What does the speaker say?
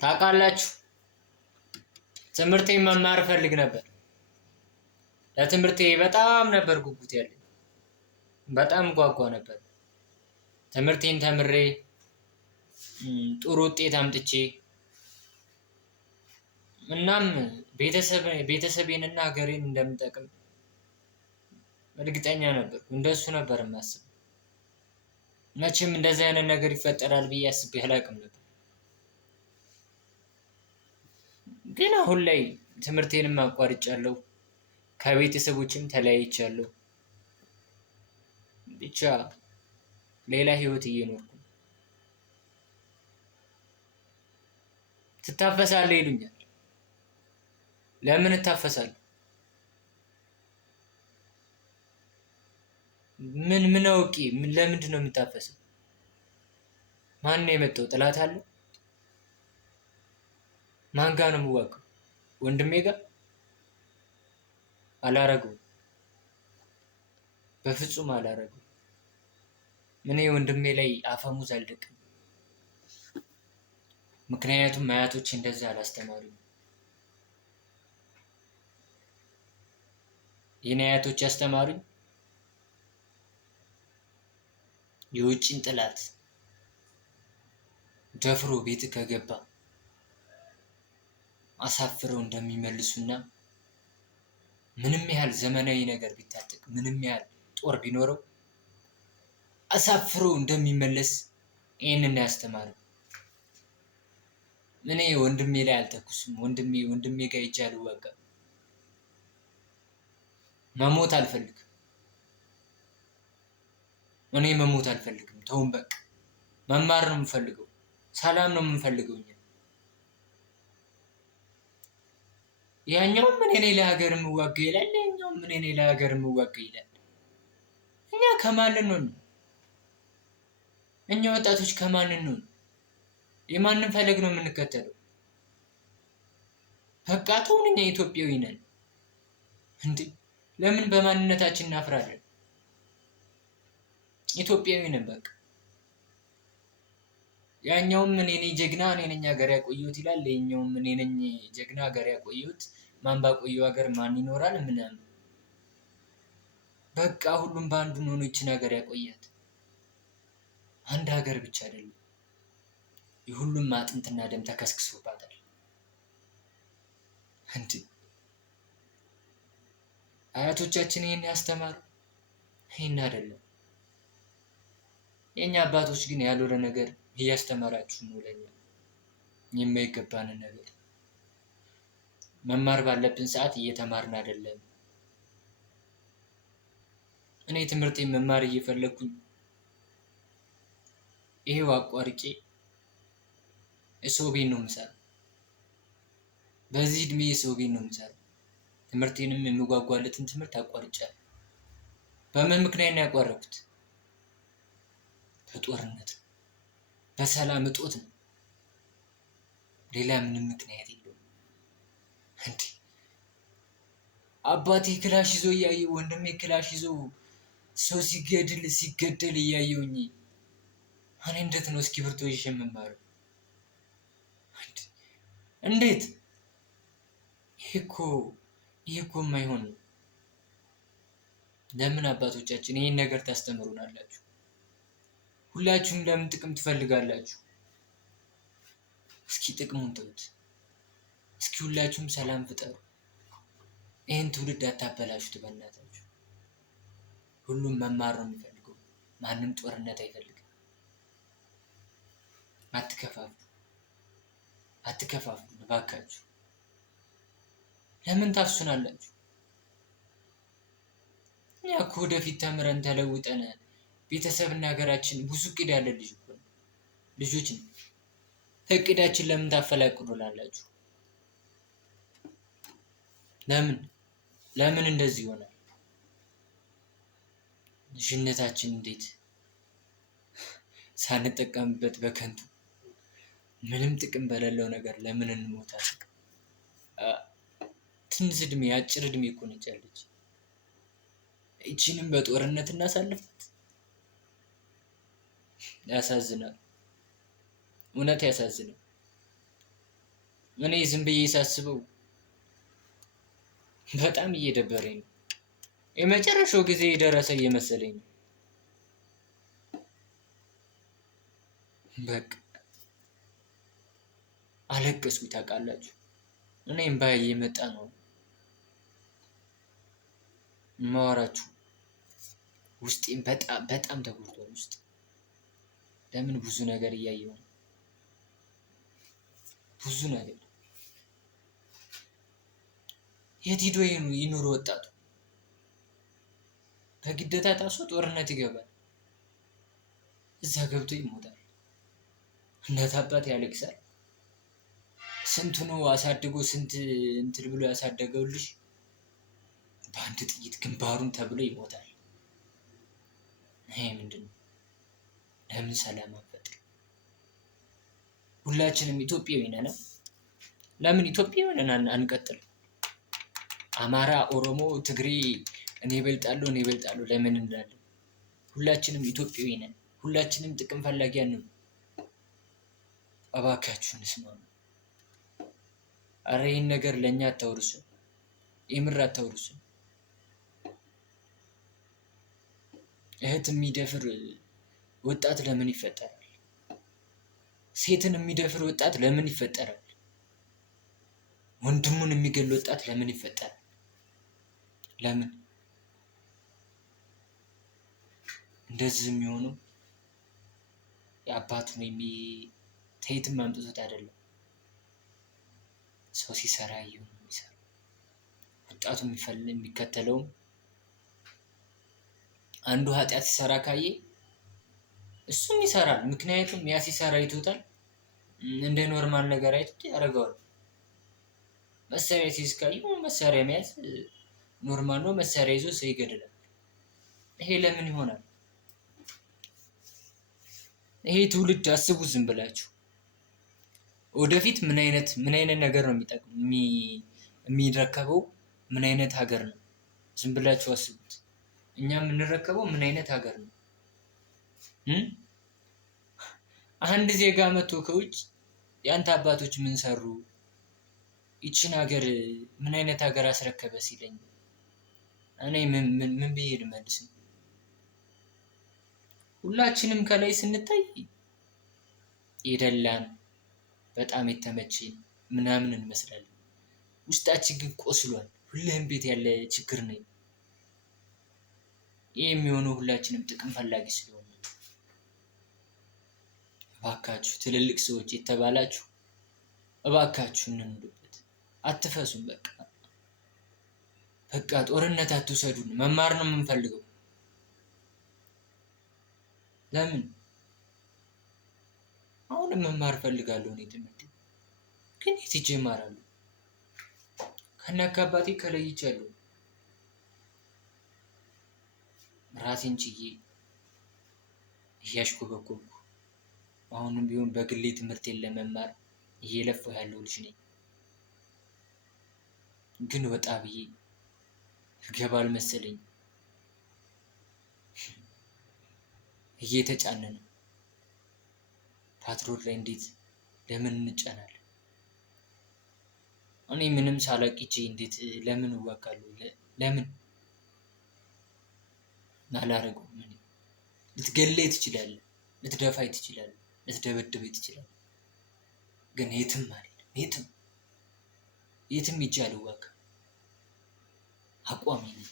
ታውቃላችሁ፣ ትምህርቴን መማር እፈልግ ነበር። ለትምህርቴ በጣም ነበር ጉጉት ያለኝ። በጣም ጓጓ ነበር። ትምህርቴን ተምሬ ጥሩ ውጤት አምጥቼ እናም ቤተሰቤንና ሀገሬን እንደምጠቅም እርግጠኛ ነበርኩ። እንደሱ ነበር የማስበው። መቼም እንደዚህ አይነት ነገር ይፈጠራል ብዬ አስቤ አላውቅም ነበር። ግን አሁን ላይ ትምህርቴንም አቋርጫለሁ፣ ከቤተሰቦችም ተለያይቻለሁ። ብቻ ሌላ ህይወት እየኖርኩ ነው። ትታፈሳለህ ይሉኛል። ለምን እታፈሳለሁ? ምን አውቄ? ለምንድን ነው የምታፈሰው? ማን ነው የመጣው? ጥላት አለ? ማን ጋር ነው የምዋጋው? ወንድሜ ጋር? አላረገውም፣ በፍጹም አላረገውም። እኔ ወንድሜ ላይ አፈሙዝ አልደቅም። ምክንያቱም አያቶች እንደዛ አላስተማሩኝ። የኔ አያቶች ያስተማሩኝ የውጭን ጥላት ደፍሮ ቤት ከገባ አሳፍረው እንደሚመልሱና ምንም ያህል ዘመናዊ ነገር ቢታጠቅ ምንም ያህል ጦር ቢኖረው አሳፍረው እንደሚመለስ ይህንን ያስተማረው። እኔ ወንድሜ ላይ አልተኩስም። ወንድሜ ጋር ሄጄ አልዋጋም። መሞት አልፈልግም። እኔ መሞት አልፈልግም። ተውን በቃ። መማር ነው የምፈልገው። ሰላም ነው የምንፈልገው እኛ። ያኛውም እኔ ነኝ ለሀገር የምዋጋ ይላል፣ ያኛውም እኔ ነኝ ለሀገር የምዋጋ ይላል። እኛ ከማን ልንሆን ነው? እኛ ወጣቶች ከማን ልንሆን? የማንን ፈለግ ነው የምንከተለው? በቃ ተውን። እኛ ኢትዮጵያዊ ነን እንዴ! ለምን በማንነታችን እናፍራለን? ኢትዮጵያዊ ነን በቃ። ያኛውም እኔ ነኝ ጀግና፣ እኔ ነኝ ሀገር ያቆየሁት ይላል። ይኸኛውም እኔ ነኝ ጀግና ሀገር ያቆየሁት፣ ማን ባቆየው ሀገር ማን ይኖራል ምናምን። በቃ ሁሉም በአንዱ ሆኖ ይችን ሀገር ያቆያት። አንድ ሀገር ብቻ አይደለም፣ የሁሉም አጥንትና ደም ተከስክሶባታል። እንዴ አያቶቻችን ይህን ያስተማሩ ይህን አይደለም። የኛ አባቶች ግን ያልሆነ ነገር እያስተማራችሁ ነው ለኛ። የማይገባንን ነገር መማር ባለብን ሰዓት እየተማርን አይደለም። እኔ ትምህርቴን መማር እየፈለግኩኝ ይሄው አቋርጬ የሰው ቤት ነው የምሰራው። በዚህ እድሜ የሰው ቤት ነው የምሰራው። ትምህርቴንም የምጓጓለትን ትምህርት አቋርጫለሁ። በምን ምክንያት ነው ያቋረጥኩት? በጦርነት ነው፣ በሰላም እጦት ነው። ሌላ ምንም ምክንያት የለውም። እንዴ አባቴ ክላሽ ይዞ እያየሁ፣ ወንድሜ ክላሽ ይዞ ሰው ሲገደል እያየሁኝ እኔ እንዴት ነው እስክሪብቶ ይዤ የምማረው? እንዴት? ይሄ እኮ የማይሆን ነው። ለምን አባቶቻችን ይህን ነገር ታስተምሩናላችሁ? ሁላችሁም ለምን ጥቅም ትፈልጋላችሁ? እስኪ ጥቅሙን ተውት። እስኪ ሁላችሁም ሰላም ፍጠሩ። ይህን ትውልድ አታበላሹት በእናታችሁ። ሁሉም መማር ነው የሚፈልገው። ማንም ጦርነት አይፈልግም። አትከፋፉ እባካችሁ። ለምን ታፍሱናላችሁ? እኛ እኮ ወደፊት ተምረን ተለውጠን ቤተሰብና ሀገራችን ብዙ እቅድ ያለን ልጆች ነው። ከእቅዳችን ለምን ታፈላቅዱናላችሁ? ለምን እንደዚህ ይሆናል? ልጅነታችን እንዴት ሳንጠቀምበት በከንቱ ምንም ጥቅም በሌለው ነገር ለምን እንሞታለን? ትንሽ እድሜ፣ አጭር እድሜ እኮ ነች ያለች። ይቺንም በጦርነት እናሳልፋት? ያሳዝናል፣ እውነት ያሳዝናል። እኔ ዝም ብዬ ሳስበው በጣም እየደበረኝ ነው። የመጨረሻው ጊዜ የደረሰ እየመሰለኝ ነው። በቃ አለቀስኩ። ታውቃላችሁ፣ እኔ እምባዬ እየመጣ ነው የማወራችሁ። ውስጤም በጣም በጣም ተጎድቷል። ውስጥ ለምን ብዙ ነገር እያየሁ ነው። ብዙ ነገር የት ሂዶ ይኑር ወጣቱ? በግዴታ ታስሮ ጦርነት ይገባል። እዛ ገብቶ ይሞታል። እናት አባት ያለቅሳል። ስንቱኑ አሳድጎ ስንት እንትን ብሎ ያሳደገው ልጅ በአንድ ጥይት ግንባሩን ተብሎ ይሞታል። ይሄ ምንድን ነው? ለምን ሰላም አንፈጥር? ሁላችንም ኢትዮጵያዊ ነን። ለምን ኢትዮጵያዊ ሆነን አንቀጥልም? አማራ፣ ኦሮሞ፣ ትግሬ እኔ እበልጣለሁ ለምን እንላለን? ሁላችንም ኢትዮጵያዊ ነን። ሁላችንም ጥቅም ፈላጊያን ነን። እባካችሁ እንስማማ። አረ ይህን ነገር ለእኛ አታውርሱን፣ የምር አታውርሱን። እህት የሚደፍር ወጣት ለምን ይፈጠራል? ሴትን የሚደፍር ወጣት ለምን ይፈጠራል? ወንድሙን የሚገል ወጣት ለምን ይፈጠራል? ለምን እንደዚህ የሚሆነው? የአባቱን ከየትም አምጥቶት አይደለም። ሰው ሲሰራ ይሁን የሚሰራ ወጣቱ የሚከተለውም አንዱ ኃጢአት ሲሰራ ካየ እሱም ይሰራል። ምክንያቱም ያ ሲሰራ ይቶታል። እንደ ኖርማል ነገር አይቶት ያደርገዋል። መሳሪያ ሲይዝ ካየው መሳሪያ መያዝ ኖርማል ነው። መሳሪያ ይዞ ሰው ይገድላል። ይሄ ለምን ይሆናል? ይሄ ትውልድ አስቡ ዝም ብላችሁ። ወደፊት ምን አይነት ነገር ነው የሚረከበው? ምን አይነት ሀገር ነው? ዝም ብላችሁ አስቡት። እኛ የምንረከበው ምን አይነት ሀገር ነው? አንድ ዜጋ መጥቶ ከውጭ የአንተ አባቶች ምን ሰሩ፣ ይችን ሀገር ምን አይነት ሀገር አስረከበ ሲለኝ እኔ ምን ብዬ ልመልስ? ሁላችንም ከላይ ስንታይ የደላን በጣም የተመቸን ምናምን እንመስላለን። ውስጣችን ግን ቆስሏል። ሁልህም ቤት ያለ ችግር ነው። ይህ የሚሆነው ሁላችንም ጥቅም ፈላጊ ስለሆነ። እባካችሁ ትልልቅ ሰዎች የተባላችሁ እባካችሁ እንኑርበት። አትፈሱም። በቃ ጦርነት አትውሰዱን። መማር ነው የምንፈልገው። ለምን አሁንም መማር ፈልጋለሁ። እኔ ትምህርት ግን የት ሄጄ እማራለሁ? ከነአባቴ ከለይቻለሁ። ራሴን ችዬ እያሽኮበኮብኩ አሁንም ቢሆን በግሌ ትምህርቴን ለመማር እየለፋሁ ያለው ልጅ ነኝ። ግን ወጣ ብዬ ገባ አልመሰለኝ። እየተጫነ ነው። ፓትሮል ላይ እንዴት ለምን እንጫናለን? እኔ ምንም ሳላቅቼ እንዴት ለምን እዋጋለሁ? ለምን አላረገውም? ልትገለይ ትችላለህ፣ ልትደፋይ ትችላለህ፣ ልትደበድበኝ ትችላለህ። ግን የትም አልሄድም። የትም ሂጄ አልዋጋም። አቋሜ ነው።